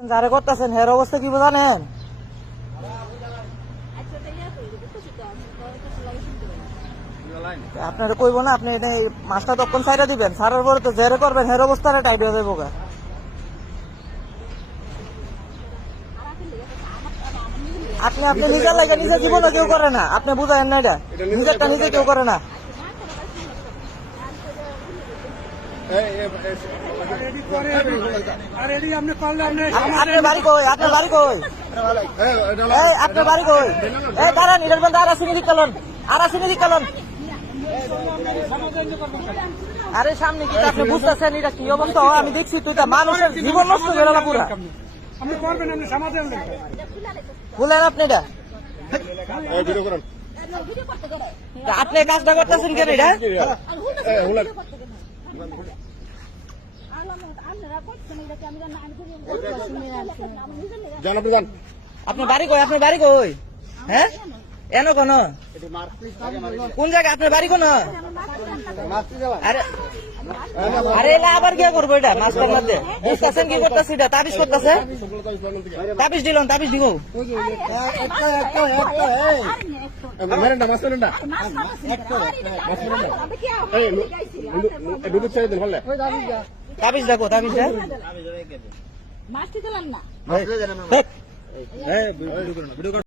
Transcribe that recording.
যারে করতেছেন হের অবস্থা কি জানেন? আপনারা কইব না আপনি এই মাছটা তখন সাইডে দিবেন, সারার পরে তো জেরে করবেন হের অবস্থাটা টাইট হয়ে যাবো গা। আপনি নিজের লাগে নিজের জীবনে কেউ করে না, আপনি বুঝায়েন না, এটা নিজেরটা নিজে কেউ করে না। আপনার বাড়ি কই? আপনার বাড়ি কই? আপনার বাড়ি কই? এই দাঁড়ান, এটার মধ্যে আর আসেনি দিকালন, আর আসেনি দিকালন। আরে সামনে কি আপনি বুঝতেছেন এটা কি অবস্থা? আমি দেখছি তুই তো মানুষের জীবন নষ্ট করে না পুরা। বলেন আপনি এটা আপনি কাজটা করতেছেন কেন? এটা আপনার বাড়ি কই? আপনার বাড়ি কই? হ্যাঁ এনো কোন কোন জায়গায় আপনার বাড়ি কোন? আরে আরে এলা আবার কি করবো? এটা মাস্টার মধ্যে বুঝতেছেন কি করতেছি? এটা তাবিজ করতেছে, তাবিজ দিলাম, তাবিজ দিব। তাবিজ দেখো, তাবিজ দেখ।